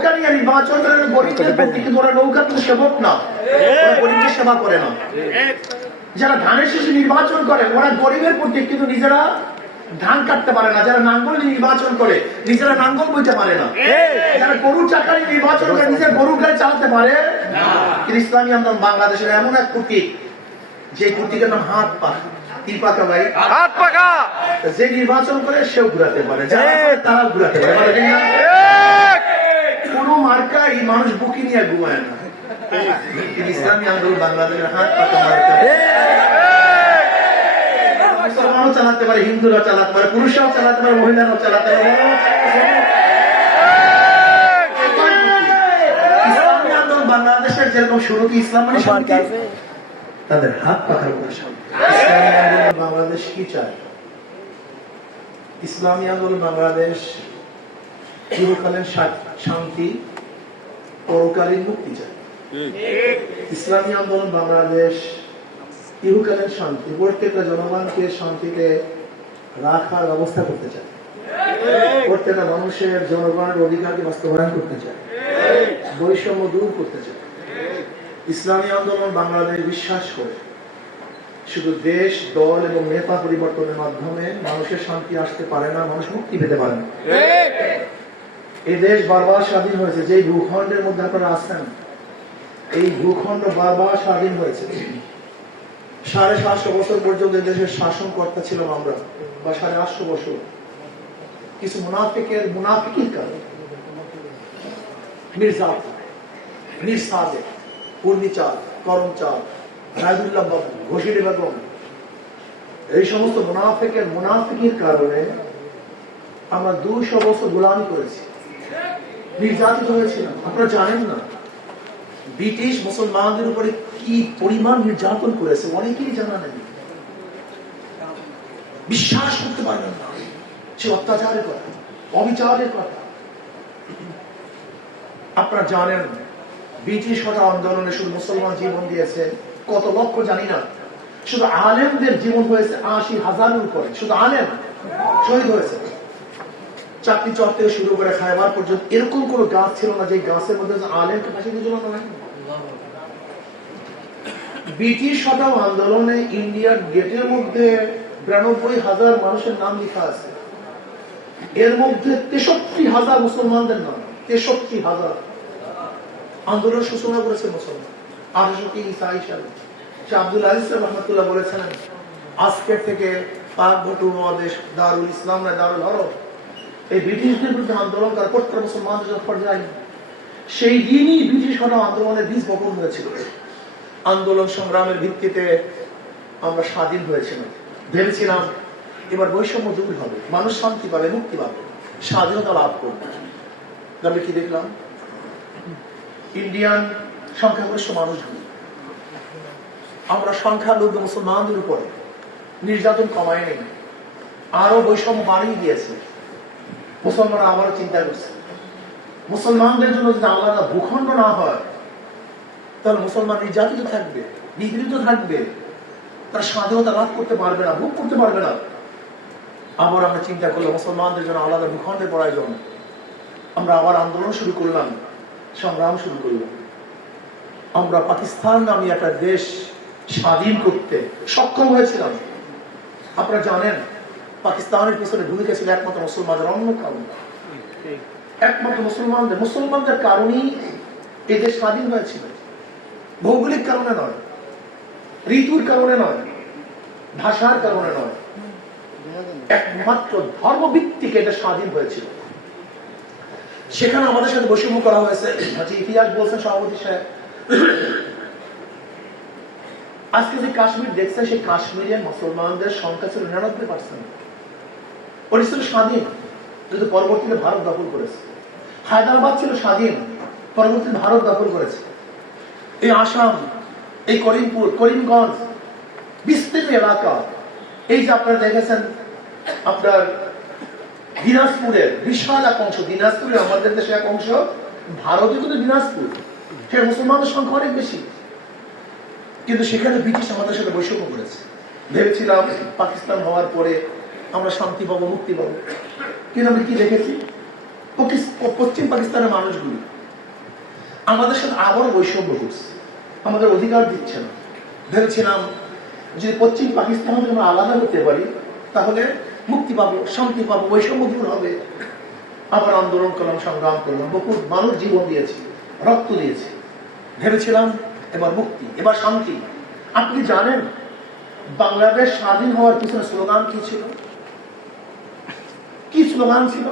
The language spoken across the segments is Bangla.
নৌকা নিয়ে নির্বাচন করে গরিবদের কিন্তু ওরা কিন্তু সেবক না। গরিবকে সেবা করে না। যারা ধানের শেষে নির্বাচন করে ওরা গরিবের প্রতি কিন্তু নিজেরা ধান কাটতে পারে না। যারা নাঙ্গল নির্বাচন করে নিজেরা নাঙ্গল বইতে পারে না। যারা গরু চাকারি নির্বাচন করে নিজের গরু গাড়ি চালাতে পারে ইসলামী আন্দোলন বাংলাদেশের এমন এক প্রতীক যে প্রতীকের নাম হাত পা ভাই? হাত পাকা যে নির্বাচন করে সেও ঘুরাতে পারে যারা তারাও ঘুরাতে পারে। কোন মার্কাই মানুষ বুকি নিয়ে ঘুমায় না। ইসলামী আন্দোলন বাংলাদেশের হাত মার্কা মুসলমানও চালাতে পারে হিন্দুরা চালাতে পারে পুরুষরাও চালাতে পারে মহিলারাও চালাতে পারে। ইসলামী আন্দোলন বাংলাদেশের যেরকম ইসলাম মানে তাদের হাত পাখার বাংলাদেশ কি চায়? ইসলামী আন্দোলন বাংলাদেশ চিরকালীন শান্তি পরকালীন মুক্তি চায়। ইসলামী আন্দোলন বাংলাদেশ ইহকালীন শান্তি প্রত্যেকটা জনগণকে শান্তিতে রাখার ব্যবস্থা করতে চায়। প্রত্যেকটা মানুষের জনগণের অধিকারকে বাস্তবায়ন করতে চায়। বৈষম্য দূর করতে চায়। ইসলামী আন্দোলন বাংলাদেশ বিশ্বাস করে। শুধু দেশ দল এবং নেতা পরিবর্তনের মাধ্যমে মানুষের শান্তি আসতে পারে না মানুষ মুক্তি পেতে পারে না। এই দেশ বারবার স্বাধীন হয়েছে যে ভূখণ্ডের মধ্যে আপনারা আছেন, এই ভূখণ্ড বারবার স্বাধীন হয়েছে। সাড়ে সাতশো বছর পর্যন্ত দেশের শাসনকর্তা ছিলাম আমরা, বা সাড়ে আটশো বছর। কিছু মুনাফিকের, মুনাফিকির কারণে। মির্জা পূর্ণিচাঁদ করমচাঁদ রায়দুল্লাহ বাবু বেগম। এই সমস্ত মুনাফিকের, মুনাফিকির কারণে আমরা দুইশো বছর গোলামি করেছি। নির্যাতিত হয়েছিলাম। আপনারা জানেন না। ব্রিটিশ মুসলমানদের উপরে কি পরিমাণ নির্যাতন করেছে, অনেকেরই জানা নেই। বিশ্বাস করতে পারবেন না। সে অত্যাচারের কথা, অবিচারের কথা। আপনারা জানেন, ব্রিটিশ হটা আন্দোলনে শুধু মুসলমান জীবন দিয়েছে, কত লক্ষ জানি না। শুধু আলেমদের জীবন হয়েছে আশি হাজারের উপরে। শুধু আলেম শহীদ হয়েছে। চাকরি চক থেকে শুরু করে খাইবার পর্যন্ত এরকম কোন গাছ ছিল না যে গাছের মধ্যে আলেমকে ফাঁসি দিয়ে হয় ব্রিটিশ হটাও আন্দোলনে ইন্ডিয়ার গেটের মধ্যে বিরানব্বই হাজার মানুষের নাম লেখা আছে। এর মধ্যে তেষট্টি হাজার মুসলমানদের নাম, তেষট্টি হাজার। আন্দোলন সূচনা করেছে মুসলমান। আঠারোশো তিন ইসাই সালে আব্দুল আজিজ রহমতুল্লাহ বলেছিলেন আজকের থেকে পাক ভটু মহাদেশ দারুল ইসলাম না দারুল হরব এই ব্রিটিশদের বিরুদ্ধে আন্দোলন, তার প্রত্যেক মুসলমানদের পর্যায়ে সেই দিনই ব্রিটিশ হটাও আন্দোলনের বীজ বপন হয়েছিল। আন্দোলন সংগ্রামের ভিত্তিতে আমরা স্বাধীন হয়েছিলাম, ভেবেছিলাম এবার বৈষম্য দূর হবে, মানুষ শান্তি পাবে, মুক্তি পাবে, স্বাধীনতা লাভ করবে। আমি কি দেখলাম? ইন্ডিয়ান সংখ্যাগরিষ্ঠ মানুষগুলি, আমরা সংখ্যালঘু মুসলমানদের উপরে নির্যাতন কমায় নেই আরও বৈষম্য বাড়িয়ে দিয়েছে। মুসলমানরা আবারও চিন্তা করছে মুসলমানদের জন্য যদি আলাদা ভূখণ্ড না হয়, তাহলে মুসলমান নির্যাতিত থাকবে নিগৃহীত থাকবে, তারা স্বাধীনতা লাভ করতে পারবে না, ভোগ করতে পারবে না। আবার আমরা চিন্তা করলাম, মুসলমানদের জন্য আলাদা ভূখণ্ডের প্রয়োজন আমরা আবার আন্দোলন শুরু করলাম, সংগ্রাম শুরু করলাম। আমরা পাকিস্তান নামে একটা দেশ স্বাধীন করতে সক্ষম হয়েছিলাম। আপনারা জানেন পাকিস্তানের পিছনে ভূমিকা ছিল একমাত্র মুসলমানদের অন্য কারণ। একমাত্র মুসলমানদের মুসলমানদের কারণেই এই দেশ স্বাধীন হয়েছিল। ভৌগোলিক কারণে নয়, ঋতুর কারণে নয়, ভাষার কারণে নয়। একমাত্র ধর্মভিত্তিক এটা স্বাধীন হয়েছিল। সেখানে আমাদের সাথে বৈষম্য করা হয়েছে। ইতিহাস বলছেন, সভাপতি সাহেব। আজকে যে কাশ্মীর দেখছেন, সেই কাশ্মীরের মুসলমানদের সংখ্যা ছিল নিরানব্বই পার্সেন্ট ওটি ছিল স্বাধীন, কিন্তু পরবর্তীতে ভারত দখল করেছে। হায়দ্রাবাদ ছিল স্বাধীন, পরবর্তীতে ভারত দখল করেছে। এই আসাম, এই করিমপুর, করিমগঞ্জ, বিস্তীর্ণ এলাকা, এই যে আপনারা দেখেছেন, আপনার দিনাজপুরের বিশাল এক অংশ, দিনাজপুরের আমাদের দেশে এক অংশ, ভারতে কিন্তু দিনাজপুর। সে মুসলমানের সংখ্যা অনেক বেশি। কিন্তু সেখানে ব্রিটিশ আমাদের সাথে বৈষম্য করেছে। ভেবেছিলাম পাকিস্তান হওয়ার পরে আমরা শান্তি পাবো, মুক্তি পাবো। কিন্তু আমি কি দেখেছি? পশ্চিম পাকিস্তানের মানুষগুলি আমাদের সাথে আবারও বৈষম্য করছে। আমাদের অধিকার দিচ্ছে না। ভেবেছিলাম যদি পশ্চিম পাকিস্তান থেকে আমরা আলাদা করতে পারি, তাহলে মুক্তি পাবো, শান্তি পাবো, বৈষম্য দূর হবে। আবার আন্দোলন করলাম, সংগ্রাম করলাম, বহু মানুষ জীবন দিয়েছে, রক্ত দিয়েছে। ভেবেছিলাম এবার মুক্তি, এবার শান্তি। আপনি জানেন, বাংলাদেশ স্বাধীন হওয়ার পিছনে স্লোগান কি ছিল? কি স্লোগান ছিল?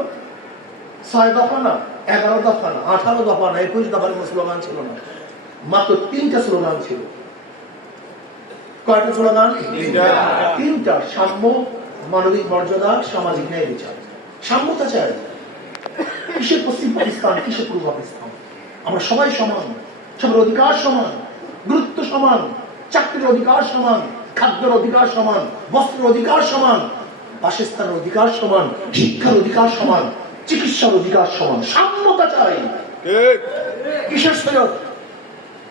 ছয় দফা না? এগারো দফা না? আঠারো দফা না? একুশ দফার কোনো স্লোগান ছিল না? মাত্র তিনটা স্লোগান ছিল। কয়টা স্লোগান? তিনটা। সাম্য মানবিক মর্যাদা সামাজিক ন্যায় বিচার। সাম্যতা চাই। কিসের পশ্চিম পাকিস্তান? কিসের পূর্ব পাকিস্তান? আমরা সবাই সমান। সবার অধিকার সমান। গুরুত্ব সমান। চাকরির অধিকার সমান। খাদ্যের অধিকার সমান। বস্ত্রের অধিকার সমান। বাসস্থানের অধিকার সমান শিক্ষার অধিকার সমান চিকিৎসার অধিকার সমান সাম্যতা চাই। কিসের সৈয়দ?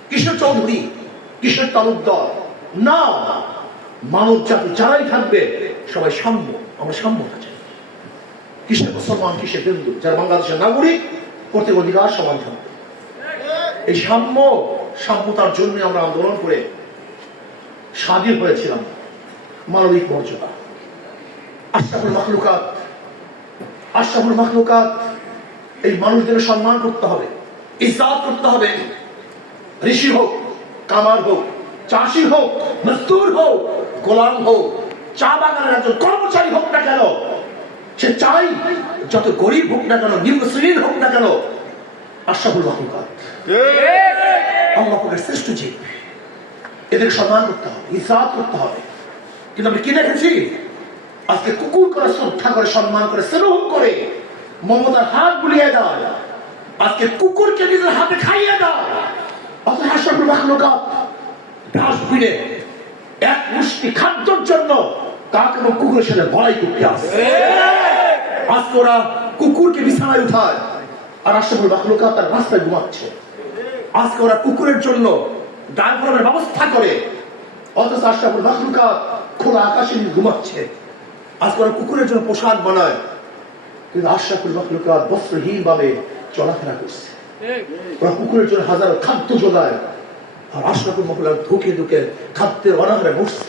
কিসের চৌধুরী? কিসের তালুকদার? না মানব জাতি যারাই থাকবে সবাই সাম্য আমরা সাম্যতা চাই। কিসের মুসলমান কিসের হিন্দু? যারা বাংলাদেশের নাগরিক প্রত্যেক অধিকার সমান থাকবে। এই সাম্য সাম্যতার জন্য আমরা আন্দোলন করে স্বাধীন হয়েছিলাম। মানবিক মর্যাদা। আশরাফুল মাখলুকাত আশরাফুল মাখলুকাত, এই মানুষদের সম্মান করতে হবে, ইজ্জাত করতে হবে। ঋষি হোক, কামার হোক, চাষি হোক, মজদুর হোক, গোলাম হোক, চা বাগানের একজন কর্মচারী হোক না কেন, সে চাই যত গরিব হোক না কেন নিম্ন শ্রেণির হোক না কেন, আশরাফুল মাখলুকাত। আল্লাহ পাকের শ্রেষ্ঠ জীব এদের সম্মান করতে হবে ইজাত করতে হবে। কিন্তু আমি কি দেখেছি? আজকে কুকুর করে শ্রদ্ধা করে, সম্মান করে স্নেহ করে, মমতার হাত বুলিয়ে দেয়। আজকে কুকুরকে নিজের হাতে খাইয়ে দেয়। অত হাসপাতাল ডাস্টবিনে এক মুষ্টি খাদ্যর জন্য কাক এবং কুকুরের সাথে লড়াই করতে আসে। আজকে ওরা কুকুরকে বিছানায় উঠায় আর আশরাফুল মাখলুকাত তার রাস্তায় ঘুমাচ্ছে। আজকে ওরা কুকুরের জন্য ডায়ফ্রামের ব্যবস্থা করে। অথচ আশরাফুল মাখলুকাত খোলা আকাশে ঘুমাচ্ছে। আজকে ওরা কুকুরের জন্য পোশাক বানায়। কিন্তু আশরাফুল মাখলুকাত বস্ত্রহীন ভাবে চলাফেরা করছে। ওরা কুকুরের জন্য হাজারো খাদ্য যোগায় আর আশরাফুল মাখলুকাত ধুকে ধুকে খাদ্যের অনাহারে বসছে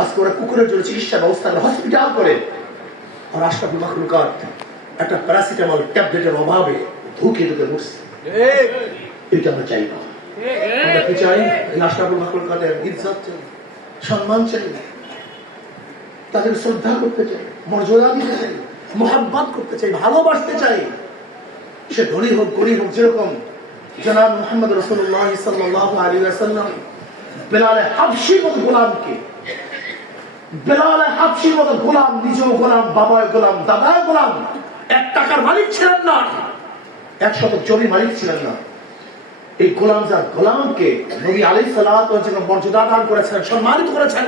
আজকে ওরা কুকুরের জন্য চিকিৎসা ব্যবস্থা হসপিটাল করে। আর আশরাফুল মাখলুকাত একটা প্যারাসিটামল ট্যাবলেটের অভাবে ধুকে ধুকে বসছে এটা আমরা চাই না। আমরা কি চাই? এই আশরাফুল মাখলুকাতের ইজ্জত চাই, সম্মান চাই। তাদের শ্রদ্ধা করতে চাই, মর্যাদা দিতে চাই, মোহাব্বত করতে চাই, ভালোবাসতে চাই। সে ধনী হোক গরিব হোক, যেরকম জনাব মোহাম্মদ রসুল্লাহ সাল্লাহ আলী বেলালে মতো গোলামকে, বেলালে মতো গোলাম, নিজেও গোলাম বাবায় গোলাম দাদায় গোলাম, এক টাকার মালিক ছিলেন না, এক শত জমি মালিক ছিলেন না। এই গোলাম যার গোলামকে নবী আলী সালাত মর্যাদা দান করেছেন, সম্মানিত করেছেন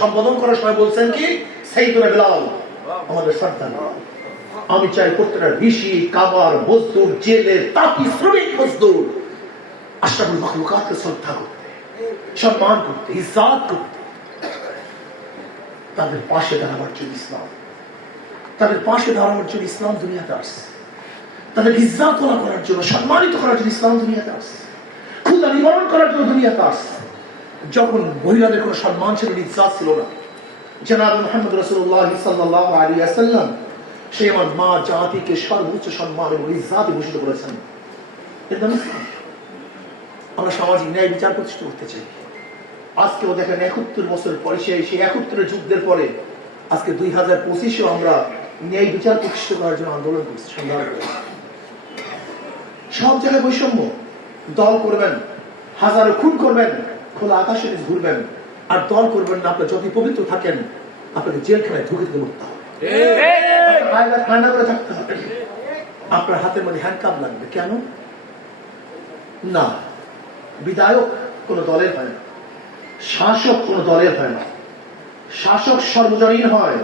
সম্বোধন করার সময় বলছেন কি আমাদের আমি চাই প্রত্যেকটা ঋষি, কাবার, মজদুর তাকি শ্রমিক, মজদুর শ্রদ্ধা করতে, সম্মান করতে করতে, তাদের পাশে দাঁড়াবার জন্য ইসলাম। তাদের পাশে দাঁড়ানোর জন্য ইসলাম দুনিয়াতে আসছে। তাদের ইজ্জাত করার জন্য, সম্মানিত করার জন্য ইসলাম দুনিয়াতে আসছে। নিবারণ করার জন্য দুনিয়াতে আসছে। যখন মহিলাদের কোনো সম্মান ছিল ইজ্জাত ছিল না। জনাব মোহাম্মদ রসুল্লাহ সাল্লাহ আলী সে আমার মা, জাতিকে সর্বোচ্চ সম্মান এবং ইজ্জাতে ভূষিত করেছেন। আমরা সামাজিক ন্যায় বিচার প্রতিষ্ঠা করতে চাই। আজকেও দেখেন একাত্তর বছর পরে, সেই সেই একাত্তরের যুদ্ধের পরে আজকে দুই হাজার পঁচিশেও আমরা ন্যায় বিচার প্রতিষ্ঠা করার জন্য আন্দোলন করছি, সংগ্রাম করছি। সব জায়গায় বৈষম্য। দল করবেন হাজারো খুন করবেন, খোলা আকাশে ঘুরবেন। আর দল করবেন না আপনি যদি পবিত্র থাকেন আপনাকে জেলখানায় ঢুকে দিতে মরতে হবে ঠান্ডা করে আপনার হাতের মধ্যে হ্যান্ডকাপ লাগবে। কেন? না, বিধায়ক কোনো দলের হয় না। শাসক কোনো দলের হয় না। শাসক সর্বজনীন হয়।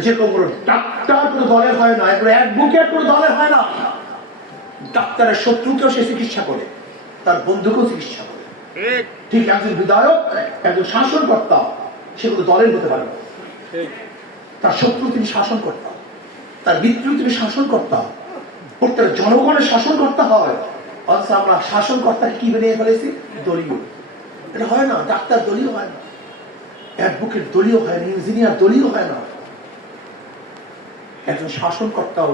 যেরকম কোনো ডাক্তার কোনো দলের হয় না একবার অ্যাডভোকেট কোনো দলের হয় না। ডাক্তারের শত্রুকেও সে চিকিৎসা করে। তার বন্ধুকেও চিকিৎসা করে। ঠিক একজন বিধায়ক, একজন শাসনকর্তা, সে কোনো দলের হতে পারে তার শত্রু তিনি শাসনকর্তা। তার মিত্র তিনি শাসনকর্তা। প্রত্যেক জনগণের শাসনকর্তা হয়। অথচ আমরা শাসনকর্তাকে কি বেরিয়ে ফেলেছি? দলীয়। এটা হয় না, ডাক্তার দলীয় হয় না। অ্যাডভোকেট দলীয় হয় না, ইঞ্জিনিয়ার দলীয় হয় না। একজন শাসনকর্তাও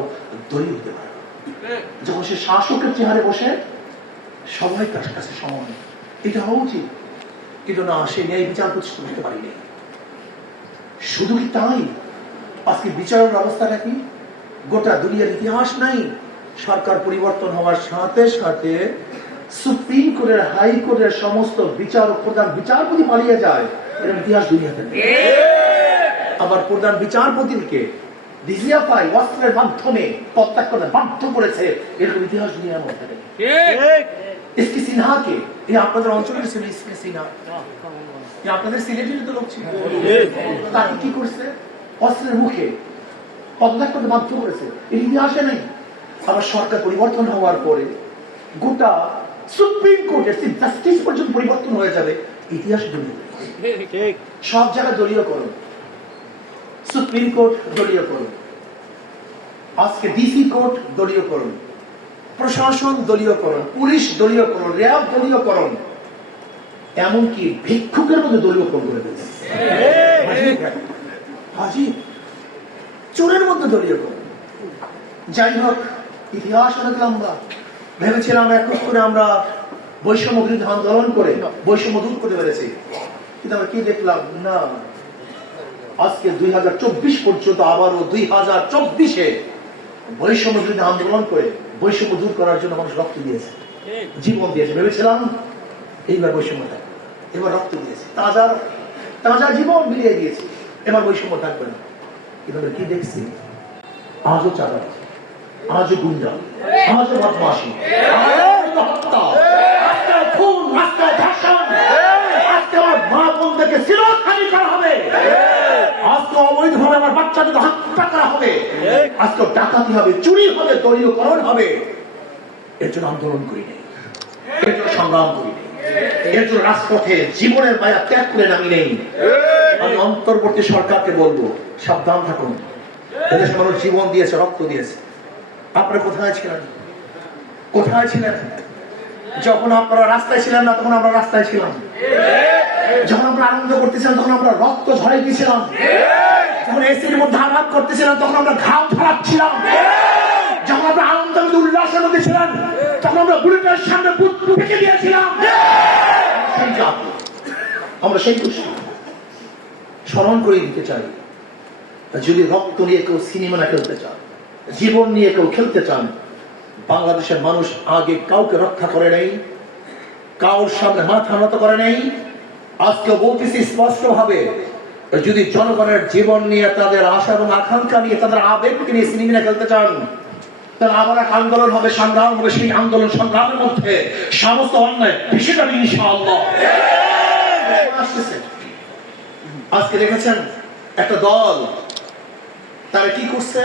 দলীয় হতে পারে যখন সে শাসকের চেহারে বসে সবাই তার কাছে সমান। এটা হওয়া উচিত। কিন্তু না সে ন্যায় বিচার করতে পারিনি শুধু কি তাই? আজকে বিচারের ব্যবস্থাটা কি? গোটা দুনিয়ার ইতিহাস নাই। সরকার পরিবর্তন হওয়ার সাথে সাথে সুপ্রিম কোর্টের হাইকোর্টের সমস্ত বিচার প্রধান বিচারপতি পালিয়ে যায়। এরকম ইতিহাস দুনিয়াতে আবার প্রধান বিচারপতিকে ডিজিএফআই অস্ত্রের মাধ্যমে প্রত্যাগ করতে বাধ্য করেছে। এরকম ইতিহাস দুনিয়ার মধ্যে এসকে সিনহাকে এই আপনাদের অঞ্চলের ছিল এসকে সিনহা। আপনাদের সিলেটের তো লোক ছিল। তাকে কি করছে? অস্ত্রের মুখে পদত্যাগ করতে বাধ্য করেছে। এই ইতিহাসে নেই। আবার সরকার পরিবর্তন হওয়ার পরে গোটা সুপ্রিম কোর্টের চিফ জাস্টিস পর্যন্ত পরিবর্তন হয়ে যাবে। ইতিহাস দুনিয়া সব জায়গায় দলীয়করণ সুপ্রিম কোর্ট দলীয়করণ আজকে ডিসি কোর্ট দলীয়করণ প্রশাসন দলীয়করণ পুলিশ দলীয়করণ র্যাব দলীয়করণ এমনকি ভিক্ষুকের মধ্যে দলীয়করণ করে দিয়েছে। চোরের মধ্যে দলীয়করণ যাই হোক, ইতিহাস অনেক লম্বা। ভেবেছিলাম একত্র করে আমরা বৈষম্য বিরুদ্ধে আন্দোলন করে, বৈষম্য দূর করতে পেরেছি। কিন্তু আমরা কি দেখলাম? না। আজকে দুই হাজার চব্বিশ পর্যন্ত আবারও দুই হাজার চব্বিশে বৈষম্য বিরুদ্ধে আন্দোলন করে বৈষম্য দূর করার জন্য মানুষ রক্ত দিয়েছে। জীবন দিয়েছে। ভেবেছিলাম এইবার বৈষম্য থাকবে। এবার রক্ত দিয়েছে। তাজা তাজা জীবন মিলিয়ে দিয়েছে। এবার বৈষম্য থাকবে না। আমরা কি দেখছি? আজও চাঁদা আজও গুন্ডা। আজও বদমাসি আজও হত্যা। খুন। আজকে ধর্ষণ। মা বোনদেরকে করা হবে। আজকে অবৈধভাবে আমার বাচ্চাদের হত্যা করা হবে। আজকে ডাকাতি হবে, চুরি হবে, দলীয়করণ হবে। এর জন্য আন্দোলন করি নেই। এর জন্য সংগ্রাম করি নেই। এর জন্য রাজপথে জীবনের মায়া ত্যাগ করে নামি নেই। আমি অন্তর্বর্তী সরকারকে বলব, সাবধান থাকুন। এদেশের মানুষ জীবন দিয়েছে, রক্ত দিয়েছে। আপনারা কোথায় ছিলেন? কোথায় ছিলেন? যখন আপনারা রাস্তায় ছিলেন না, তখন আমরা রাস্তায় ছিলাম। যখন আমরা আনন্দ করতেছিলাম তখন আমরা রক্ত ঝরাইতেছিলাম। যখন এসির মধ্যে আঘাত করতেছিলাম তখন আমরা ঘাম ঝরাচ্ছিলাম যখন আমরা আনন্দ উল্লাসের মধ্যে ছিলাম তখন আমরা বুলেটের সামনে ফেঁকে দিয়েছিলাম। আমরা সেই গোষ্ঠী স্মরণ করে দিতে চাই। যদি রক্ত নিয়ে কেউ সিনেমা খেলতে চান জীবন নিয়ে কেউ খেলতে চান বাংলাদেশের মানুষ আগে কাউকে রক্ষা করে নেই কাউর সামনে মাথা নত করে নেই। আজকে বলতেছি স্পষ্ট ভাবে যদি জনগণের জীবন নিয়ে তাদের আশা এবং আকাঙ্ক্ষা নিয়ে তাদের আবেগকে নিয়ে সিনেমা খেলতে চান, তাহলে আবার এক আন্দোলন হবে, সংগ্রাম হবে সেই আন্দোলন সংগ্রামের মধ্যে। সমস্ত অন্যায় আজকে দেখেছেন একটা দল, তারা কি করছে?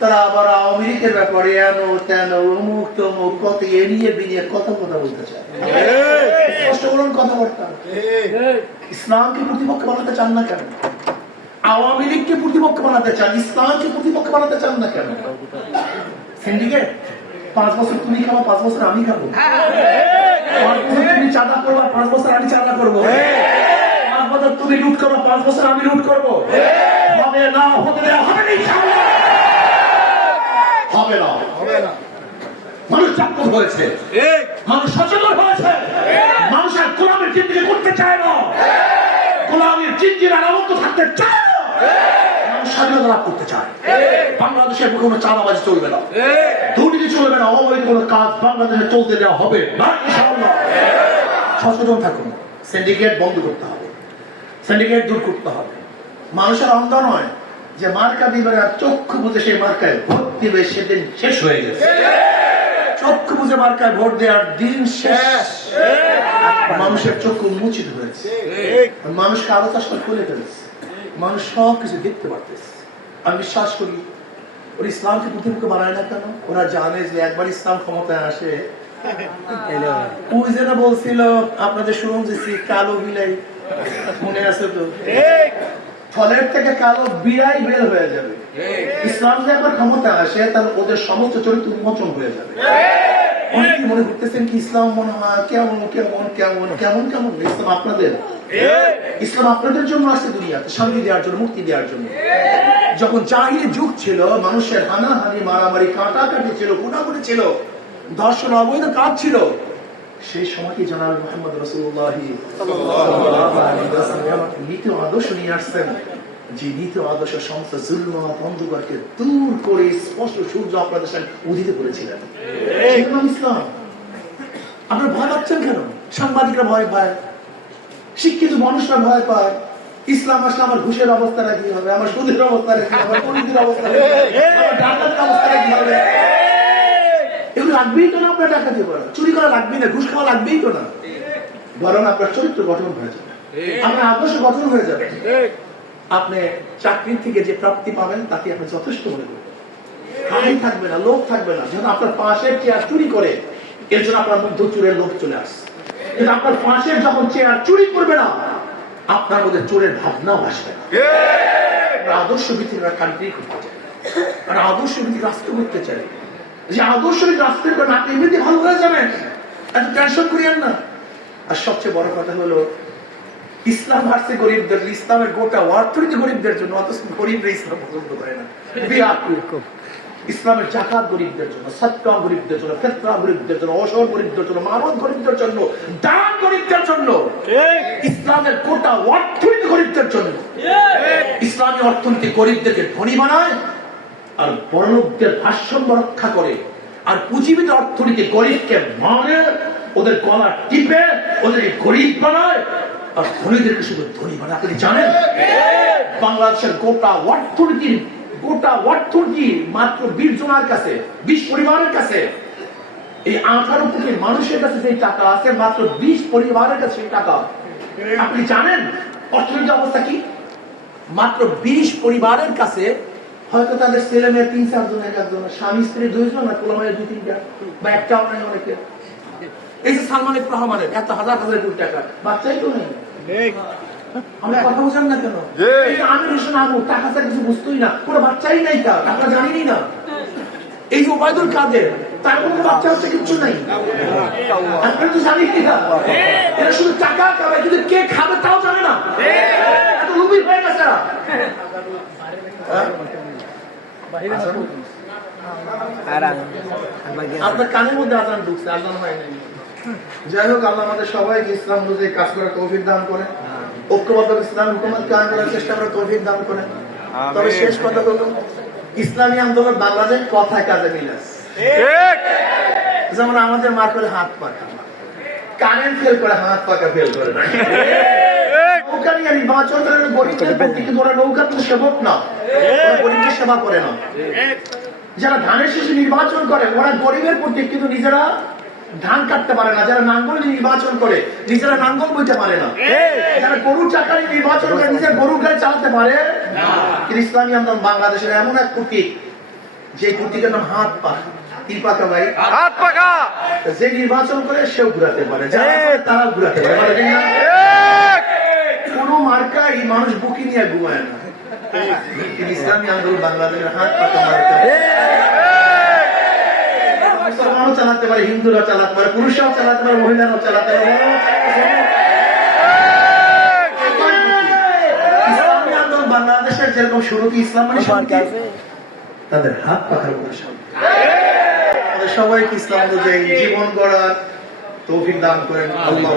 তারা আবার আওয়ামী লীগের ব্যাপারে এন তেন অমুক তমুক কত এড়িয়ে বেরিয়ে কত কথা বলতে চায়। স্পষ্ট বলুন কথাবার্তা। ইসলামকে প্রতিপক্ষ বানাতে চান না কেন? আওয়ামী লীগকে প্রতিপক্ষ বানাতে চান? ইসলামকে প্রতিপক্ষ বানাতে চান না কেন? সিন্ডিকেট? পাঁচ বছর তুমি খাব পাঁচ বছর আমি খাব। পাঁচ বছর তুমি চাঁদা করব পাঁচ বছর আমি চাঁদা করব। পাঁচ বছর তুমি লুট করব পাঁচ বছর আমি লুট করব। হবে না হতে দেওয়া হবে না। হবে না। মানুষ জাগ্রত হয়েছে মানুষ সচেতন হয়েছে। মানুষ আর গোলামের জিন্দিগি করতে চায় না। গোলামের জিন্দির আরামত থাকতে চায় না। মানুষ স্বাধীনতা লাভ করতে চায়। বাংলাদেশের কোনো চাঁদাবাজি চলবে না। দুর্নীতি চলবে না। অবৈধ কোনো কাজ বাংলাদেশে চলতে দেওয়া হবে না ইনশাআল্লাহ। সচেতন থাকুন। সিন্ডিকেট বন্ধ করতে হবে। সিন্ডিকেট দূর করতে হবে। মানুষের অন্ধ নয়। যে মার্কা দিবে আর চক্ষু বুঝে সেই মার্কায় ভোট দিবে, সেদিন শেষ হয়ে গেছে। চক্ষু বুঝে মার্কায় ভোট দেওয়ার দিন শেষ। মানুষের চক্ষু উন্মোচিত হয়েছে। মানুষকে আলো চাষটা খুলে ফেলেছে। মানুষ সব কিছু দেখতে পারতেছে। আমি বিশ্বাস করি, ওর ইসলামকে প্রতিমুখে বানায় না কেন? ওরা জানে যে একবার ইসলাম ক্ষমতায় আসে ওই যেটা বলছিল, আপনাদের শুনতেছি কালো বিলাই মনে আছে তো? ফলের থেকে কালো বিড়াই বের হয়ে যাবে। ইসলাম যদি একবার ক্ষমতা আসে তাহলে ওদের সমস্ত চরিত্র উন্মোচন হয়ে যাবে। অনেকে মনে করতেছেন কি ইসলাম মনে হয় কেমন কেমন কেমন কেমন কেমন? ইসলাম আপনাদের? ইসলাম আপনাদের জন্য আসছে দুনিয়াতে শান্তি দেওয়ার জন্য মুক্তি দেওয়ার জন্য। যখন চাহিয়ে যুগ ছিল মানুষের হানাহানি মারামারি কাটাকাটি ছিল গুণাগুণি ছিল ধর্ষণ অবৈধ কাজ ছিল সেই সময় কি জানাল মোহাম্মদ রসুল্লাহ নীতি আদর্শ নিয়ে আসছেন যে নীতি আদর্শ সমস্ত জুলম অন্ধকারকে দূর করে স্পষ্ট সূর্য আপনাদের সামনে উদিত করেছিলেন ইসলাম আপনারা ভয় পাচ্ছেন কেন? সাংবাদিকরা ভয় পায় শিক্ষিত মানুষরা ভয় পায় ইসলাম আসলে আমার ঘুষের অবস্থাটা কি হবে আমার সুদের অবস্থাটা কি হবে পরিধির অবস্থাটা কি হবে আমার ডাকাতের অবস্থাটা কি হবে? এগুলো লাগবেই তো না আপনার ডাকাতি করা? চুরি করা লাগবেই না ঘুষ খাওয়া লাগবেই তো না। বরং আপনার চরিত্র গঠন হয়ে যাবে। আপনার আদর্শ গঠন হয়ে যাবে। আপনি চাকরি থেকে যে প্রাপ্তি পাবেন তাকে আপনি যথেষ্ট মনে করবেন। হাই থাকবে না লোভ থাকবে না। যেন আপনার পাশের চেয়ার চুরি করে এর জন্য আপনার মধ্যে চোরের লোভ চলে আসছে। কিন্তু আপনার পাশের যখন চেয়ার চুরি করবে না আপনার মধ্যে চোরের ভাবনাও আসবে না। আদর্শ ভিত্তিক কান্ট্রি করতে চাই আদর্শ ভিত্তিক রাষ্ট্র করতে চাই। যে আদর্শ রাষ্ট্রের করে আপনি এমনিতে ভালো হয়ে যাবেন এত টেনশন করিয়েন না। আর সবচেয়ে বড় কথা হলো ইসলাম আসছে গরিবদের ইসলামের গোটা অর্থনীতি গরিবদের জন্য অথচ গরিবরা ইসলাম পছন্দ করে না। ইসলামের জাকাত গরিবদের জন্য সৎকা গরিবদের জন্য ফেতরা গরিবদের জন্য অসর গরিবদের জন্য মানব গরিবদের জন্য দান গরিবদের জন্য। ইসলামের গোটা অর্থনীতি গরিবদের জন্য। ইসলামী অর্থনীতি গরিবদেরকে ধনী বানায় আর বড়লোকদের ভারসাম্য রক্ষা করে, আর পুঁজিবিদ অর্থনীতি গরিবকে মানে ওদের গলা টিপে, ওদের গরিব বানায়, আর ধনীদেরকে শুধু ধনী বানায়, আপনি জানেন? বাংলাদেশের গোটা অর্থনীতির, গোটা অর্থনীতি মাত্র বিশ জনের কাছে, বিশ পরিবারের কাছে, এই আঠারো কোটি মানুষের কাছে যে টাকা আছে, মাত্র বিশ পরিবারের কাছে টাকা। আপনি জানেন অর্থনীতি অবস্থা কি? মাত্র বিশ পরিবারের কাছে হয়তো তাদের ছেলে মেয়ে তিন চারজন এক একজন স্বামী স্ত্রী দুইজন আর পোলা মেয়ে দুই তিনটা বা একটাও নাই অনেকে। এই যে সালমান এফ রহমানের এত হাজার হাজার কোটি টাকা বাচ্চাই তো নেই। আমরা কথা বুঝেন না কেন? আমু টাকা ছাড়া কিছু বুঝতোই না কোনো বাচ্চাই নাই তার আপনারা জানেনই না। এই যে ওবায়দুল কাদের তার কোনো বাচ্চা হচ্ছে কিচ্ছু নাই। আপনারা তো জানেনই না? এরা শুধু টাকা খাবে কিন্তু কে খাবে তাও জানে না। এত লুবি হয়ে গেছে? আপনার কানের মধ্যে আজান ঢুকছে আজান হয় নাই। যাই হোক আল্লাহ আমাদের সবাইকে ইসলাম অনুযায়ী কাজ করার তৌফিক দান করে। ঐক্যবদ্ধ ইসলাম হুকুমত করার চেষ্টা করার তৌফিক দান করে। তবে শেষ কথা হলো ইসলামী আন্দোলন বাংলাদেশ কথায় কাজে মিল আছে। যেমন আমাদের মা করে হাত পাকা। কারেন্ট ফেল করে হাত পাকা ফেল করে। না নৌকা নিয়ে নির্বাচন করে গরিবদের কিন্তু ওরা নৌকা তো সেবক না ওরা গরিবদের সেবা করে না। যারা ধানের শেষে নির্বাচন করে ওরা গরিবের প্রতি কিন্তু নিজেরা ধান কাটতে পারে না। যারা নাঙ্গল নির্বাচন করে নিজেরা নাঙ্গল বইতে পারে না। যারা গরু চাকারি নির্বাচন করে নিজের গরু গাড়ি চালাতে পারে ইসলামী আন্দোলন বাংলাদেশের এমন এক প্রতীক যে প্রতীকের নাম হাত পা কি ভাই। হাত পাকা যে নির্বাচন করে সেও ঘুরাতে পারে। যারা তারাও ঘুরাতে পারে। মার্কাই মানুষ বুকি নিয়ে ঘুমায় না। ইসলামী আন্দোলন বাংলাদেশের হাত পাকা মার্কা মুসলমানও চালাতে পারে হিন্দুরা চালাতে পারে পুরুষরাও চালাতে পারে মহিলারাও চালাতে পারে। ইসলামী আন্দোলন বাংলাদেশের যেরকম শুরুতে ইসলাম মানে তাদের হাত সবাইকে ইসলাম অনুযায়ী জীবন গড়ার তৌফিক দান করেন। আল্লাহ